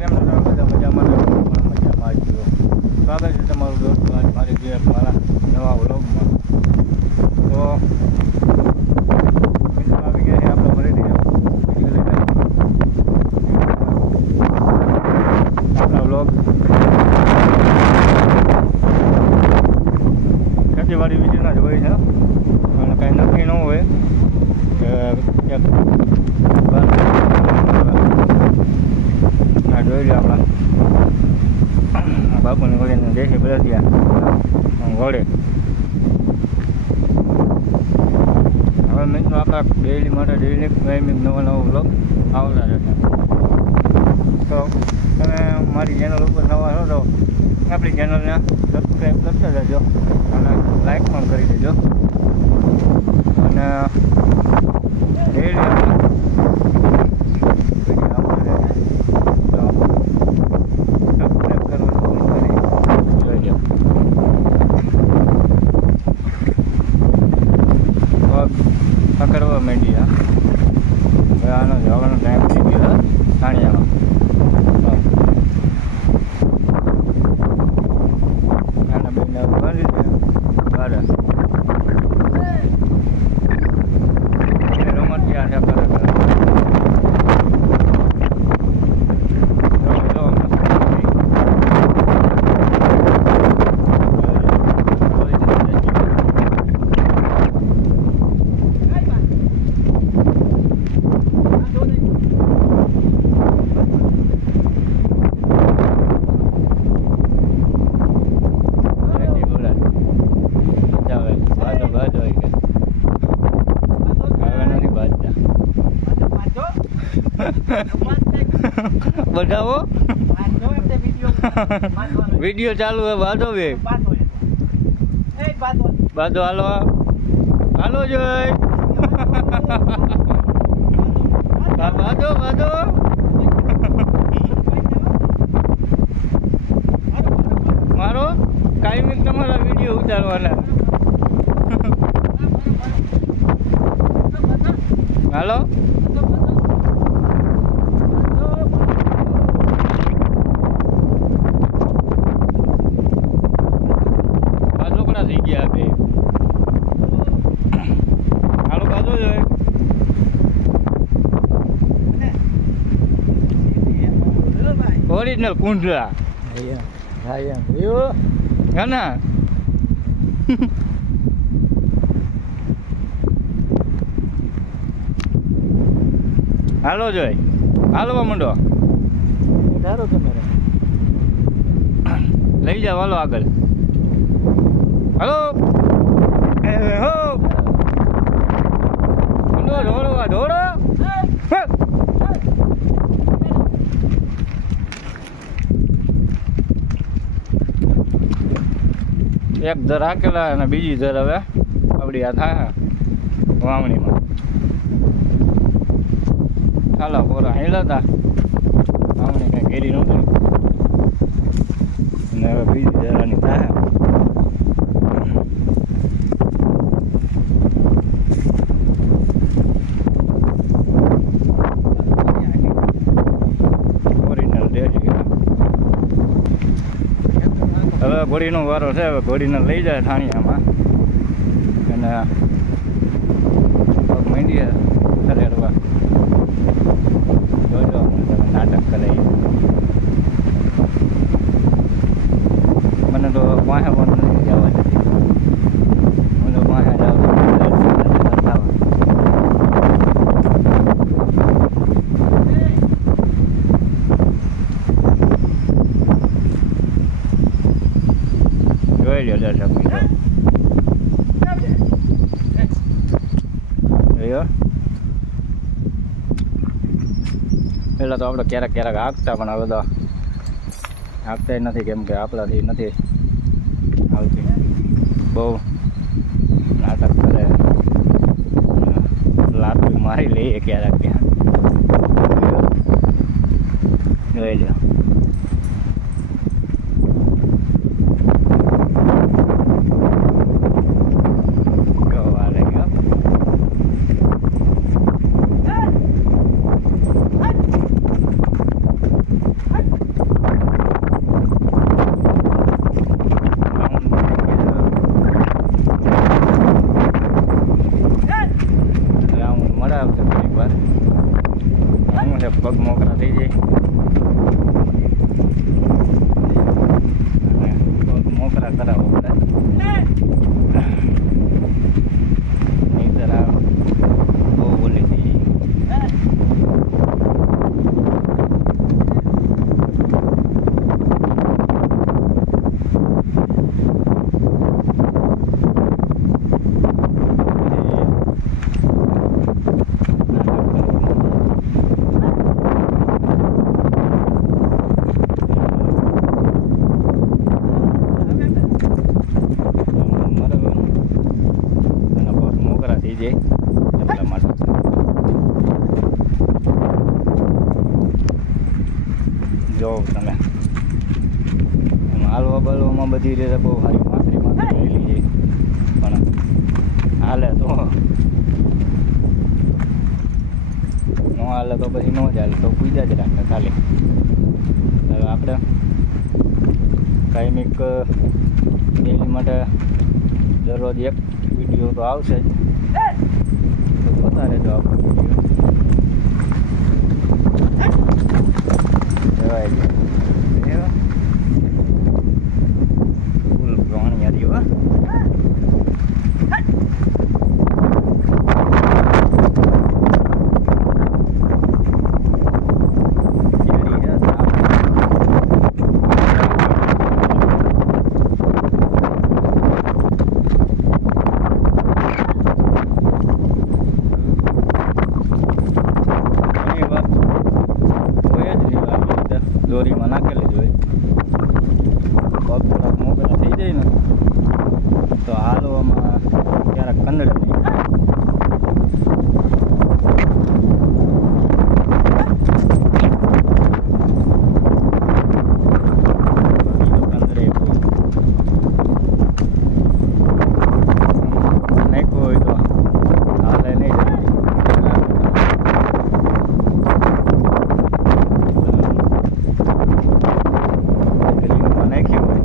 કેમ તમે બધા મજામાં પણ મજામાં જ છું સ્વાગત છે તમારું દોસ્તો આજ મારી જે મારા નવા વ્લોગમાં. તો, મિત્રો ગયા આપણે વીડિયો આપણા વ્લોગ. ખેતીવાડી વિશેના જ હોય છે અને કાંઈ નક્કી ન હોય કે જોઈ લો આપણા. બાપુની વળીને દેશી બળદિયા. વળે. હવે મિત્રો આપણા ડેઈલી માટે ડેઈલી કાયમી નવો નવો બ્લોગ આવતા રહેશે. તો તમે મારી ચેનલ ઉપર નવા છો તો આપણી ચેનલને સબસ્ક્રાઈબ કરતા જજો અને લાઈક પણ કરી દેજો. અને ડેઈલી આપણે વીડિયો આવતા રહેશે તો સબસ્ક્રાઈબ કરવાનું ભૂલતા નહીં જોઈજો પગ પકડવા માંડી હા હવે આનો જવાનો ટાઈમ થઈ ગયો સાણિયામાં આના બેને ભરી દે બરાબર રમતિયા છે ખરેખર જો જો નથી બોલાય જાવે બાજો બાજો હોય કે હવે નથી બાજતા બતાવો વીડિયો ચાલુ હે બાજો બે. બાજો હાલો. હાલો જોઈ હા બાજો બાજો મારો? કાયમિક તમારા વીડિયો ઉતારવાના હાલો આ છોકરા થઈ ગયા બે હાલો બાજુ જોઈ ઓરિજિનલ કુંડલા હે ના હાલો જોઈ હાલવા માંડો લઈ જાઓ હાલો આગળ હાલો હો ઢોળો ઢોળો ઢોળો એક ધર હાકેલા અને બીજી ધર હવે આપણી આ થાય વાવણીમાં. ચાલો પોરા હેલા હતા વાવણી કાંઈ ઘેરી નહોતી. અને હવે બીજી જરાની થાય ઓરિજિનલ દેશી હવે ઘોડીનો વારો છે, હવે ઘોડીને લઈ જાય ઠાણિયામાં. અને માંડીએ ખરેડવા જોજો નાટક કરે મને તો પાસે પણ નથી જવા નથી મને તો પાસે જાવ તો થવા જોઈ લ્યો દર્શક મિત્રો જોયો પહેલાં તો આપણે ક્યારેક ક્યારેક હાંકતા, પણ હવે તો હાંકતા નથી, કેમ કે આપણાથી નથી આવતી. બહુ નાટક કરે. લાકડી મારી લઈએ ક્યારેક ક્યાંક જોઈ લ્યો કેવો વાર લાગ્યો. જોવો તમે એમ હાલવા બાલવામાં બધી બહુ સારી માત્રી રહેલી છે. પણ હાલે તો. ન હાલે તો પછી ન જ હાલે તો પૂજા જ રાખે ખાલી. હવે આપણે કાયમિક ડેલી માટે દરરોજ એક વીડિયો તો આવશે જ. તો જોતા રહેજો આપણો વીડિયો જવાય છે ફૂલ પાણી આવ્યું હો કેરી છે સામે. ઘણી વાર હોય જ નહીં આવી રીતે દોરીમાં નાખેલી જ હોય પગ થોડાક મોકળા થઈ જાય ને તો હાલવામાં ક્યારેક કંદડે નહીં બાકી તો કંદડે બહુ. નાખ્યું હોય તો હાલે નહીં ગ્રીનમાં નાખ્યું હોય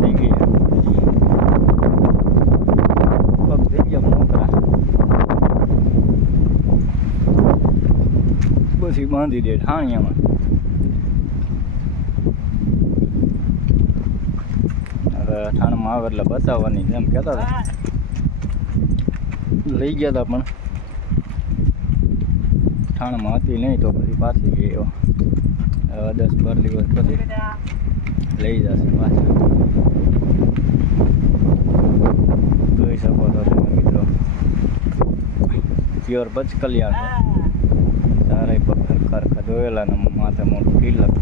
થઈ ગઈ પગ થઈ ગયા મોકરા પછી બાંધી દે ઠાણિયામાં હવે ઠાણમાં આવે એટલે બતાવવાની જેમ કહેતા હતા. લઈ ગયા હતા પણ. ઠાણમાં હતી નહીં તો પછી પાછી ગઈ એવો. હવે દસ બાર દિવસ પછી લઈ જશે પાછા. જોઈ શકો છો તમે મિત્રો. પ્યોર બચ કલ્યાણ. છે ચારે પગ હરખા હરખા ધોયેલા ને માથે મોટું તિલક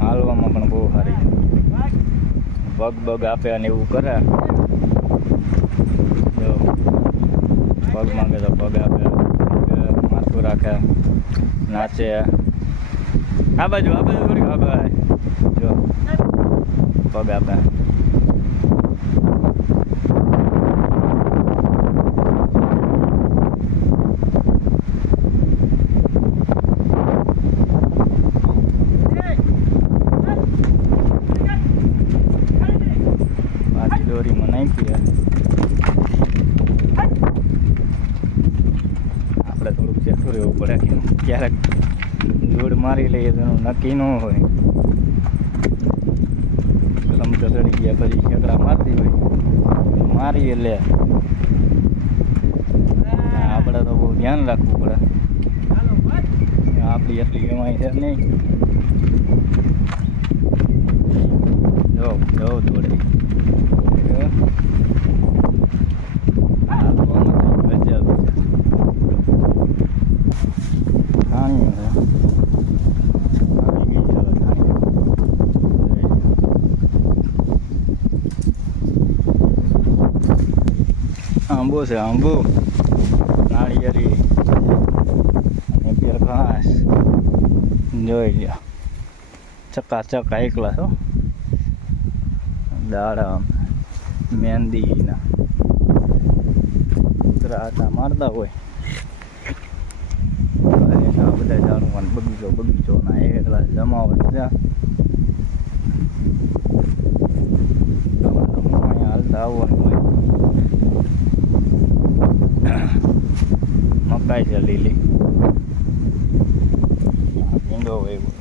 હાલવામાં પણ બહુ સારી પગ બગ આપે અને એવું કરે જો પગ માંગે તો પગ આપે કે માથું રાખે નાચે આ બાજુ આ બાજુ વળી આ બાજુ જો પગ આપે પાછી દોરીમાં નાખી દે આપણે થોડુંક ચેકું રહેવું પડે કે ક્યારેક જોડ મારી લઈએ તો એનું નક્કી ન હોય. કલમ ચડી ગયા, પછી છેકડા મારતી હોય. તો મારીએ લે આપણે તો બહુ ધ્યાન રાખવું પડે. આપણી એટલી કમાઈ છે નહીં. જો જો દોડે હાલવામાં તો ગજબ છે ખાણીઓ છે આવી ગઈ છે હવે ખાણીઓ. આંબો છે, આંબો. નાળિયેરી. અને પેર ઘાસ. જોઈ લ્યો. ચકાચક એકલા છો. દાડમ. મહેંદીના. કૂતરા હતા મારતા હોય. બધા ઝાડું બગીચો બગીચો ના એકલા જમાવટ ત્યાં મકાઈ છે લીલી. ભીંડો હોય એવું.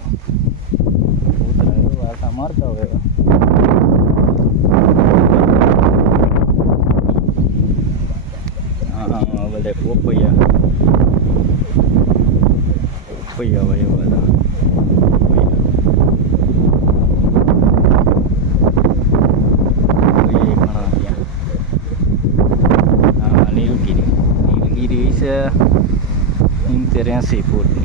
આટા મારતા હોય હા બધે પોપૈયા. પોપૈયા હોય બધા પોપૈયા ઘણા ત્યાં હા નીલગીરી